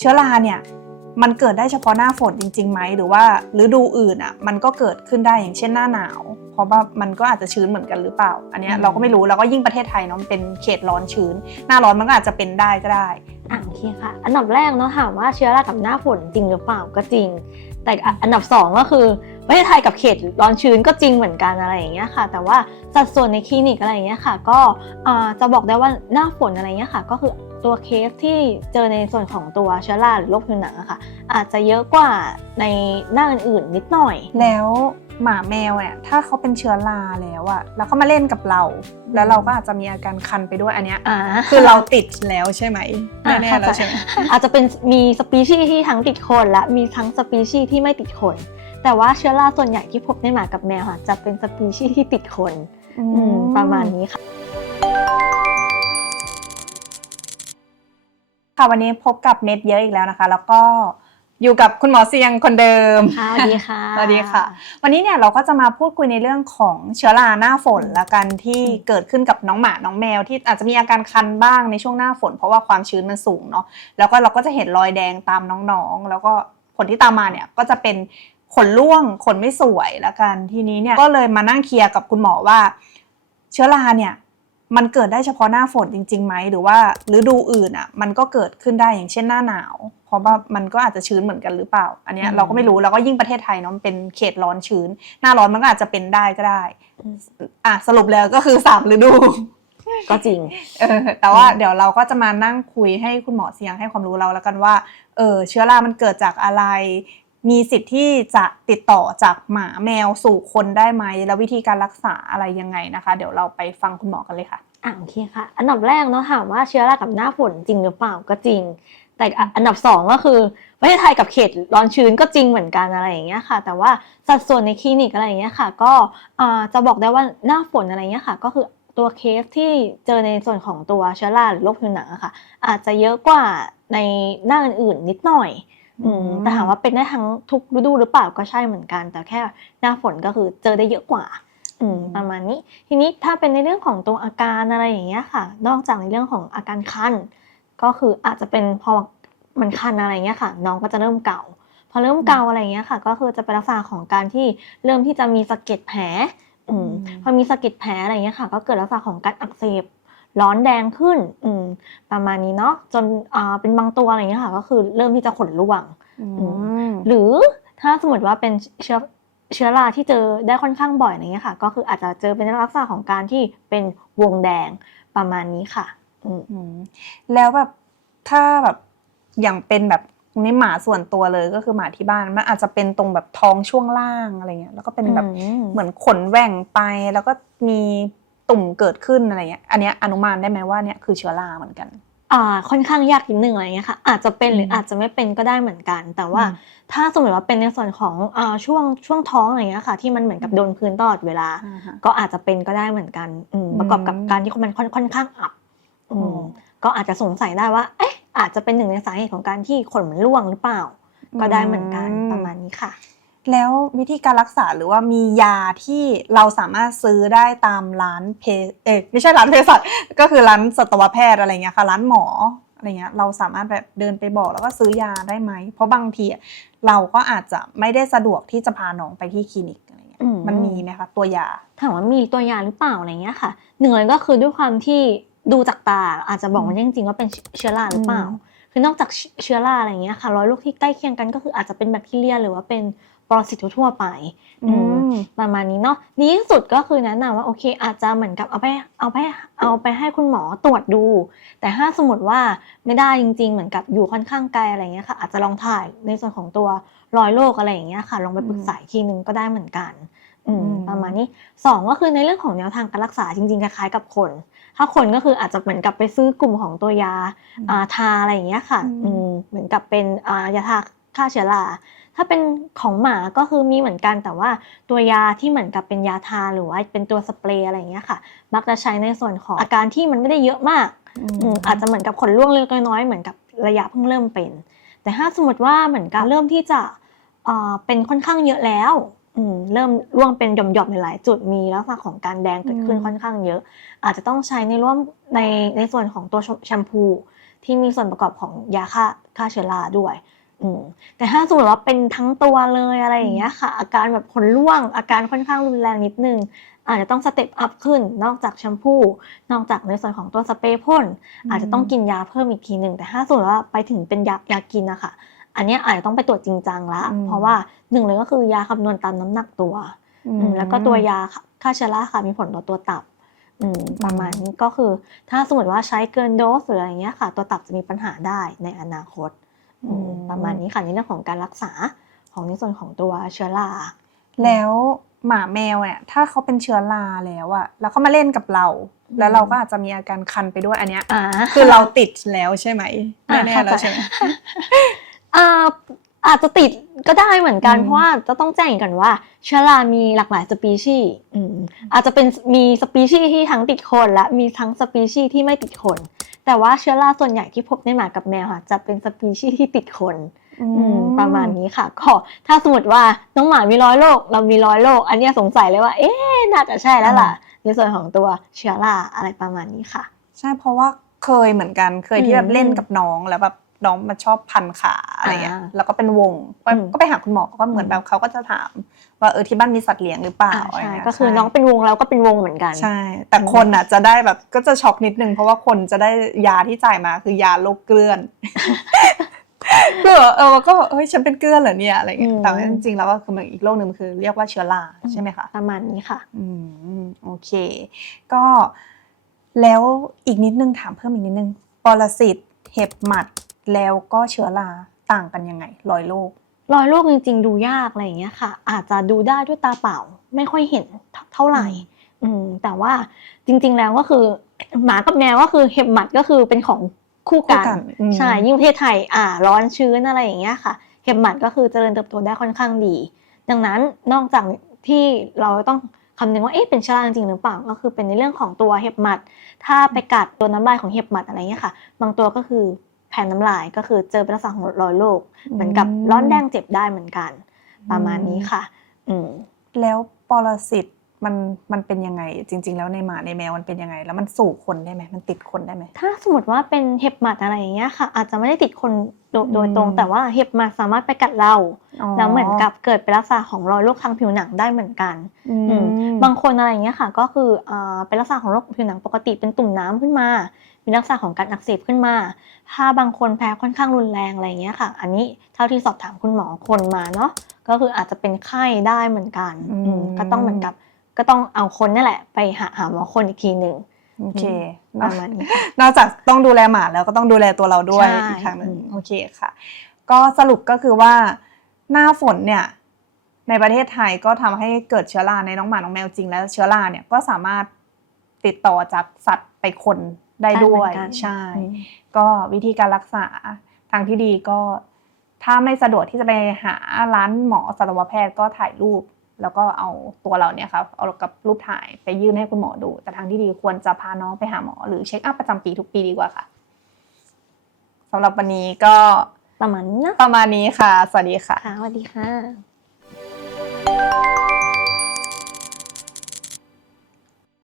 เชื้อราเนี่ยมันเกิดได้เฉพาะหน้าฝนจริงๆไหมหรือว่าฤดูอื่นอะมันก็เกิดขึ้นได้อย่างเช่นหน้าหนาว เพราะว่ามันก็อาจจะชื้นเหมือนกันหรือเปล่า อันเนี้ยอืมเราก็ไม่รู้แล้วก็ยิ่งประเทศไทยเนาะมันเป็นเขตร้อนชื้น หน้าร้อนมันก็อาจจะเป็นได้ก็ได้อะโอเคค่ะ อันดับแรกเนาะถามว่าเชื้อรากับหน้าฝนจริงหรือเปล่าก็จริง แต่อันดับสองก็คือประเทศไทยกับเขตร้อนชื้นก็จริงเหมือนกันอะไรอย่างเงี้ยค่ะ แต่ว่าสัดส่วนในคลินิกอะไรอย่างเงี้ยค่ะ ก็อ่าจะบอกได้ว่าหน้าฝนอะไรเงี้ยค่ะ ก็คือ ตัวเคสที่เจอในส่วนของตัวเชื้อราหรือโรคผิวหนังอะค่ะ อาจจะเยอะกว่าในหน้าอื่นๆนิดหน่อย แล้วหมาแมวเนี่ยถ้าเขาเป็นเชื้อราแล้วอะแล้วเขามาเล่นกับเรา แล้วเราก็อาจจะมีอาการคันไปด้วยอันเนี้ยอ่าคือเราติดแล้วใช่ไหมอะแน่ๆเข้าใจแล้วใช่ไหมอาจจะเป็นมีสปีชีส์ที่ทั้งติดคนและมีทั้งสปีชีส์ที่ไม่ติดคน แต่ว่าเชื้อราส่วนใหญ่ที่พบในหมากับแมวค่ะจะเป็นสปีชีส์ที่ติดคนอืมประมาณนี้ค่ะ ค่ะวันนี้พบกับเน็ตเยอะอีกแล้วนะคะ แล้วก็อยู่กับคุณหมอเสียงคนเดิมค่ะสวัสดีค่ะสวัสดีค่ะ วันนี้เนี่ยเราก็จะมาพูดคุยในเรื่องของเชื้อราหน้าฝนละกันที่เกิดขึ้นกับน้องหมาน้องแมว ที่อาจจะมีอาการคันบ้างในช่วงหน้าฝน เพราะว่าความชื้นมันสูงเนาะแล้วก็เราก็จะเห็นรอยแดงตามน้องๆ แล้วก็ผลที่ตามมาเนี่ยก็จะเป็นขนร่วงขนไม่สวยละกันทีนี้เนี่ยก็เลยมานั่งเคลียร์กับคุณหมอว่า เชื้อราเนี่ย มันเกิดได้เฉพาะหน้าฝนจริงๆไหมหรือว่าฤดูอื่นอะ มันก็เกิดขึ้นได้อย่างเช่นหน้าหนาว เพราะว่ามันก็อาจจะชื้นเหมือนกันหรือเปล่า อันเนี้ยอืมเราก็ไม่รู้แล้วก็ยิ่งประเทศไทยเนาะมันเป็นเขตร้อนชื้น หน้าร้อนมันก็อาจจะเป็นได้ก็ได้ อะสรุปแล้วก็คือสามฤดู ก็จริงเออแต่ว่าอืมเดี๋ยวเราก็จะมานั่งคุยให้คุณหมอเสียงให้ความรู้เราแล้วกันว่าเออเชื้อรามันเกิดจากอะไร มีสิทธิ์ที่จะติดต่อจากหมาแมวสู่คนได้ไหม แล้ววิธีการรักษาอะไรยังไงนะคะ เดี๋ยวเราไปฟังคุณหมอกันเลยค่ะอะโอเคค่ะ อันดับแรกเนาะถามว่าเชื้อรากับหน้าฝนจริงหรือเปล่าก็จริง แต่อันดับสองก็คือประเทศไทยกับเขตร้อนชื้นก็จริงเหมือนกันอะไรอย่างเงี้ยค่ะ แต่ว่าสัดส่วนในคลินิกอะไรอย่างเงี้ยค่ะ ก็อ่าจะบอกได้ว่าหน้าฝนอะไรเงี้ยค่ะ ก็คือตัวเคสที่เจอในส่วนของตัวเชื้อราหรือโรคผิวหนังอะค่ะ อาจจะเยอะกว่าในหน้าอื่นๆนิดหน่อยอืมอืม แต่ถามว่าเป็นได้ทั้งทุกฤดูหรือเปล่าก็ใช่เหมือนกัน แต่แค่หน้าฝนก็คือเจอได้เยอะกว่าอืมประมาณนี้ ทีนี้ถ้าเป็นในเรื่องของตัวอาการอะไรอย่างเงี้ยค่ะ นอกจากในเรื่องของอาการคันก็คืออาจจะเป็นพอมันคันอะไรเงี้ยค่ะ น้องก็จะเริ่มเก่า พอเริ่มเก่าอะไรเงี้ยค่ะ ก็คือจะเป็นลักษณะของการที่เริ่มที่จะมีสะเก็ดแผลอืมอืมพอมีสะเก็ดแผลอะไรเงี้ยค่ะ ก็เกิดลักษณะของการอักเสบ ร้อนแดงขึ้น อืม ประมาณนี้เนาะจนอ่าเป็นบางตัวอะไรเงี้ยค่ะ ก็คือเริ่มที่จะขนร่วงอืมหรือถ้าสมมติว่าเป็นเชื้อเชื้อราที่เจอได้ค่อนข้างบ่อยอะไรเงี้ยค่ะ ก็คืออาจจะเจอเป็นลักษณะของการที่เป็นวงแดงประมาณนี้ค่ะอืมอืมแล้วแบบถ้าแบบอย่างเป็นแบบนี่หมาส่วนตัวเลยก็คือหมาที่บ้านมันอาจจะเป็นตรงแบบท้องช่วงล่างอะไรเงี้ยแล้วก็เป็นแบบอืมเหมือนขนแหว่งไปแล้วก็มี ตุ่มเกิดขึ้นอะไรเงี้ย อันเนี้ยอนุมานได้ไหมว่าเนี่ยคือเชื้อราเหมือนกัน อ่าค่อนข้างยากนิดนึงอะไรเงี้ยค่ะอาจจะเป็นหรือมอาจจะไม่เป็นก็ได้เหมือนกัน แต่ว่าอืมถ้าสมมติว่าเป็นในส่วนของอ่าช่วงช่วงท้องอะไรเงี้ยค่ะ ที่มันเหมือนกับโดนพื้นตลอดเวลาอ่าฮะก็อาจจะเป็นก็ได้เหมือนกันอืมอืมประกอบกับการที่มันค่อนค่อนข้างอับอือ๋มอก็อาจจะสงสัยได้ว่า เอ๊ะอาจจะเป็นหนึ่งในสาเหตุของการที่ขนมันร่วงหรือเปล่า ก็ได้เหมือนกันประมาณนี้ค่ะ แล้ววิธีการรักษาหรือว่ามียาที่เราสามารถซื้อได้ตามร้านเพเอ๊ะไม่ใช่ร้านเภสัชก็คือร้านสัตวแพทย์อะไรเงี้ยค่ะ ร้านหมออะไรเงี้ยเราสามารถแบบเดินไปบอกแล้วก็ซื้อยาได้ไหม เพราะบางทีอะเราก็อาจจะไม่ได้สะดวกที่จะพาน้องไปที่คลินิกอะไรเงี้ยอืมมันมีไหมคะตัวยาถามว่ามีตัวยาหรือเปล่าอะไรเงี้ยค่ะหนึ่งเลยก็คือด้วยความที่ดูจากตาอาจจะบอกว่าจริงๆว่าเป็นเชื้อราหรือเปล่าอืมคือนอกจากเชื้อราอะไรเงี้ยค่ะรอยโรคที่ใกล้เคียงกันก็คืออาจจะเป็นแบคทีเรีย หรือว่าเป็น ปรสิตทั่วๆไปอืมประมาณนี้เนาะดีที่สุดก็คือแนะนำว่าโอเค อาจจะเหมือนกับเอาไปเอาไปเอาไปให้คุณหมอตรวจดู แต่ถ้าสมมติว่าไม่ได้จริง ๆ เหมือนกับอยู่ค่อนข้างไกลอะไรเงี้ยค่ะ อาจจะลองถ่ายในส่วนของตัวรอยโรคอะไรอย่างเงี้ยค่ะลองไปปรึกษาอีกทีนึงก็ได้เหมือนกันอืมอืมประมาณนี้สองก็คือในเรื่องของแนวทางการรักษาจริงๆคล้ายๆกับคน ถ้าคนก็คืออาจจะเหมือนกับไปซื้อกลุ่มของตัวยาอ่าทาอะไรอย่างเงี้ยค่ะอืมอืมเหมือนกับเป็นอ่ายาทาฆ่าเชื้อรา ถ้าเป็นของหมาก็คือมีเหมือนกันแต่ว่าตัวยาที่เหมือนกับเป็นยาทาหรือว่าเป็นตัวสเปรย์อะไรอย่างเงี้ยค่ะ มักจะใช้ในส่วนของอาการที่มันไม่ได้เยอะมากอืมอาจจะเหมือนกับขนร่วงเล็กๆน้อยๆเหมือนกับระยะเพิ่งเริ่มเป็น แต่ถ้าสมมติว่าเหมือนกับเริ่มที่จะอ่าเป็นค่อนข้างเยอะแล้วอืมเริ่มร่วงเป็นหย่อมๆในหลายจุดมีลักษณะของการแดงเกิดขึ้นอืมค่อนข้างเยอะ อาจจะต้องใช้ในร่วมในในส่วนของตัวแชมพูที่มีส่วนประกอบของยาฆ่าฆ่าเชื้อราด้วยอืม แต่ถ้าสมมติว่าเป็นทั้งตัวเลยอะไรอย่างเงี้ยค่ะ อาการแบบขนร่วง อาการค่อนข้างรุนแรงนิดนึงอาจจะต้องสเต็ปอัพขึ้น นอกจากแชมพู นอกจากในส่วนของตัวสเปรย์พ่นอาจจะต้องกินยาเพิ่มอีกทีหนึ่ง แต่ถ้าสมมติว่าไปถึงเป็นยายากินนะคะ อันเนี้ยอาจจะต้องไปตรวจจริงจังละอืมเพราะว่าหนึ่งเลยก็คือยาคำนวณตามน้ำหนักตัวอือืมแล้วก็ตัวยาฆ่าเชื้อราค่ะมีผลต่อตัวตับอืมประมาณนี้ก็คือ ถ้าสมมติว่าใช้เกินโดสหรืออะไรเงี้ยค่ะ ตัวตับจะมีปัญหาได้ในอนาคตอืม ประมาณนี้ค่ะในเรื่องของการรักษาของในส่วนของตัวเชื้อราแล้วหมาแมวเนี่ยถ้าเขาเป็นเชื้อราแล้วอะแล้วเขามาเล่นกับเรา แล้วเราก็อาจจะมีอาการคันไปด้วยอันเนี้ยอ่าคือเราติดแล้วใช่ไหมอ่าแน่ๆเข้าใจแล้วใช่ไหมอ่าอาจจะติดก็ได้เหมือนกันอืมเพราะว่าจะต้องแจ้งกันว่าเชื้อรามีหลากหลายสปีชีส์อืมอาจจะเป็นมีสปีชีส์ที่ทั้งติดคนและมีทั้งสปีชีส์ที่ไม่ติดคน แต่ว่าเชื้อราส่วนใหญ่ที่พบในหมากับแมวค่ะ จะเป็นสปีชีส์ที่ติดคนอืมประมาณนี้ค่ะก็ถ้าสมมติว่าน้องหมามีร้อยโรคเรามีร้อยโรคอันเนี้ยสงสัยเลยว่า เอ๊ะน่าจะใช่แล้วล่ะ ในส่วนของตัวเชื้อราอะไรประมาณนี้ค่ะ ใช่เพราะว่าเคยเหมือนกันเคยที่แบบอืมเล่นกับน้องแล้วแบบ น้องมันชอบพันขาอะไรเงี้ยอ่าแล้วก็เป็นวงก็อืมก็ไปหาคุณหมอก็เหมือนแบบเขาก็จะถาม ว่าเออที่บ้านมีสัตว์เลี้ยงหรือเปล่าอ่าอะไรใช่เงี้ยก็คือใช่น้องเป็นวงแล้วก็เป็นวงเหมือนกัน ใช่ แต่คนอะจะได้แบบก็จะช็อกนิดนึงเพราะว่าคนจะได้ยาที่จ่ายมาคือยาโรคเกลื่อนก็แบบเออก็แบบเฮ้ยฉันเป็นเกลื่อนเหรอเนี่ยอะไรเงี้ยอืมแต่ว่าจริงๆแล้วก็คือมันอีกโรคหนึ่งมันคือเรียกว่าเชื้อราใช่ไหมคะประมาณนี้ค่ะอืมโอเค ก็แล้วอีกนิดนึงถามเพิ่มอีกนิดนึงปรสิตเห็บหมัด แล้วก็เชื้อราต่างกันยังไงรอยโรครอยโรคจริง ๆ ดูยากอะไรอย่างเงี้ยค่ะ อาจจะดูได้ด้วยตาเปล่า ไม่ค่อยเห็นเท่าไหร่ อืมแต่ว่าจริง ๆ แล้วก็คือ หมากับแมวก็คือเห็บหมัดก็คือเป็นของคู่กันคู่กันอืมใช่ยิ่งประเทศไทยอ่า ร้อนชื้นอะไรอย่างเงี้ยค่ะ เห็บหมัดก็คือเจริญเติบโตได้ค่อนข้างดี ดังนั้นนอกจากที่เราต้องคำนึงว่าเอ๊ะเป็นเชื้อราจริงๆหรือเปล่าก็คือเป็นในเรื่องของตัวเห็บหมัด ถ้าไปกัดตัวน้ำลายของเห็บหมัดอะไรเงี้ยค่ะ บางตัวก็คือ แผ่นน้ำลายก็คือเจอเป็นลักษณะของรอยโรคเหมือนกับร้อนแดงเจ็บได้เหมือนกัน ประมาณนี้ค่ะ อืมแล้วปรสิตมันมันเป็นยังไงจริง ๆ แล้วในหมาในแมวมันเป็นยังไง แล้วมันสู่คนได้ไหมมันติดคนได้ไหมถ้าสมมติว่าเป็นเห็บหมัดอะไรอย่างเงี้ยค่ะ อาจจะไม่ได้ติดคนโดยอืมโดยตรง แต่ว่าเห็บหมัดสามารถไปกัดเราอ๋อแล้วเหมือนกับเกิดเป็นลักษณะของรอยโรคทางผิวหนังได้เหมือนกันอืมอืมบางคนอะไรอย่างเงี้ยค่ะ ก็คืออ่าเป็นลักษณะของโรคผิวหนังปกติเป็นตุ่มน้ำขึ้นมา มีลักษณะของการอักเสบขึ้นมา ถ้าบางคนแพ้ค่อนข้างรุนแรงอะไรอย่างเงี้ยค่ะ อันนี้เท่าที่สอบถามคุณหมอคนมาเนาะก็คืออาจจะเป็นไข้ได้เหมือนกันอืมอืมก็ต้องเหมือนกับก็ต้องเอาคนนี่แหละ ไปหาหาหมอคนอีกทีหนึ่งโอเคปเนอะระมาณนี้ค่ะนอกจากต้องดูแลหมาแล้วก็ต้องดูแลตัวเราด้วยใช่อีกทางหนึ่งอืมโอเคค่ะ ก็สรุปก็คือว่าหน้าฝนเนี่ยในประเทศไทยก็ทำให้เกิดเชื้อราในน้องหมา น้องแมวจริงแล้วเชื้อราเนี่ยก็สามารถติดต่อจากสัตว์ไปคน ได้ด้วยได้เหมือนกันใช่อืมก็วิธีการรักษาทางที่ดีก็ถ้าไม่สะดวกที่จะไปหาร้านหมอสัตวแพทย์ก็ถ่ายรูป แล้วก็เอาตัวเราเนี่ยครับเอากับรูปถ่ายไปยื่นให้คุณหมอดู แต่ทางที่ดีควรจะพาน้องไปหาหมอหรือเช็คอัพประจำปีทุกปีดีกว่าค่ะสำหรับวันนี้ก็ประมาณนี้นะประมาณนี้ค่ะ สวัสดีค่ะค่ะสวัสดีค่ะ